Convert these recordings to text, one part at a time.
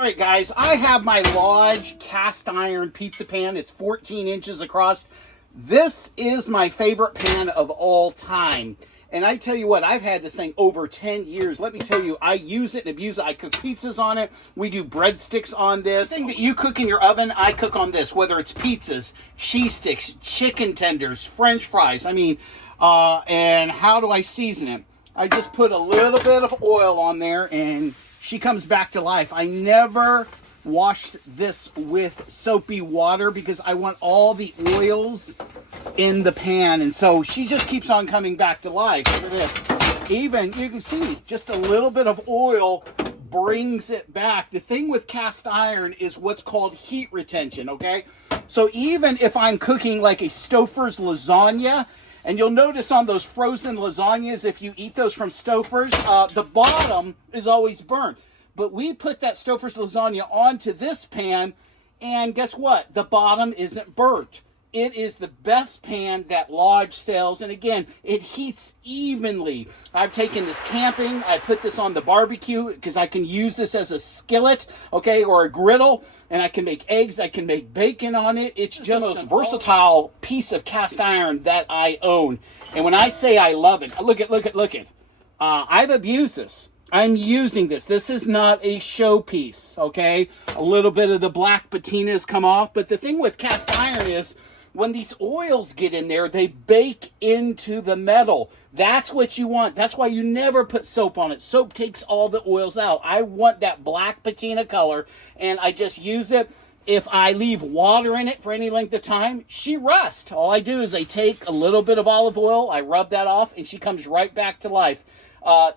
All right, guys, I have my Lodge cast iron pizza pan. It's 14 inches across. This is my favorite pan of all time. And I tell you what, I've had this thing over 10 years. Let me tell you, I use it and abuse it. I cook pizzas on it. We do breadsticks on this. The thing that you cook in your oven, I cook on this, whether it's pizzas, cheese sticks, chicken tenders, French fries. I mean, and how do I season it? I just put a little bit of oil on there and she comes back to life. I never wash this with soapy water because I want all the oils in the pan. And so she just keeps on coming back to life. Look at this. Even, you can see, just a little bit of oil brings it back. The thing with cast iron is what's called heat retention, okay? So even if I'm cooking like a Stouffer's lasagna, and you'll notice on those frozen lasagnas, if you eat those from Stouffer's, the bottom is always burnt. But we put that Stouffer's lasagna onto this pan, and guess what? The bottom isn't burnt. It is the best pan that Lodge sells, and again, it heats evenly. I've taken this camping. I put this on the barbecue because I can use this as a skillet, okay, or a griddle, and I can make eggs. I can make bacon on it. It's just the most versatile piece of cast iron that I own. And when I say I love it, look at. I've abused this. I'm using this. This is not a showpiece, okay? A little bit of the black patina has come off, but the thing with cast iron is when these oils get in there, they bake into the metal. That's what you want. That's why you never put soap on it. Soap takes all the oils out. I want that black patina color, and I just use it. If I leave water in it for any length of time, she rusts. All I do is I take a little bit of olive oil, I rub that off, and she comes right back to life.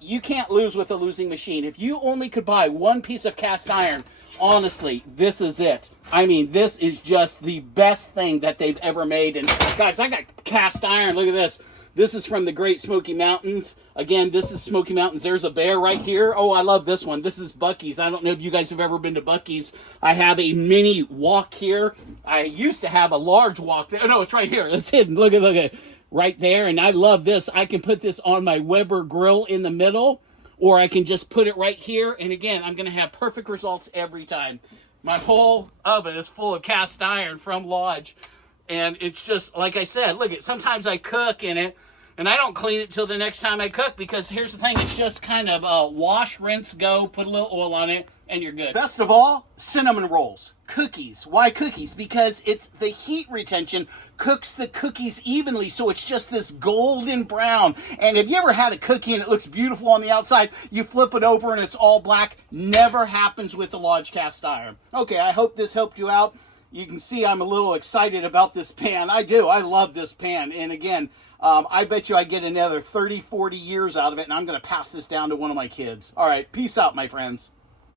You can't lose with a losing machine. If you only could buy one piece of cast iron, honestly, this is it. I mean, this is just the best thing that they've ever made. And guys, I got cast iron. Look at this. This is from the Great Smoky Mountains. Again, this is Smoky Mountains. There's a bear right here. Oh, I love this one. This is Buc-ee's. I don't know if you guys have ever been to Buc-ee's. I have a mini wok here. I used to have a large wok there. Oh, no, it's right here. It's hidden. Look at it. Right there, and I love this. I can put this on my Weber grill in the middle, or I can just put it right here, and again, I'm going to have perfect results every time. My whole oven is full of cast iron from Lodge, and it's just, like I said, look, sometimes I cook in it, and I don't clean it till the next time I cook, because here's the thing, it's just kind of wash, rinse, go, put a little oil on it, and you're good. Best of all, cinnamon rolls. Cookies. Why cookies? Because it's the heat retention cooks the cookies evenly, so it's just this golden brown. And have you ever had a cookie and it looks beautiful on the outside, you flip it over and it's all black? Never happens with the Lodge cast iron. Okay, I hope this helped you out. You can see I'm a little excited about this pan. I do. I love this pan. And again, I bet you I get another 30, 40 years out of it, and I'm going to pass this down to one of my kids. All right, peace out, my friends.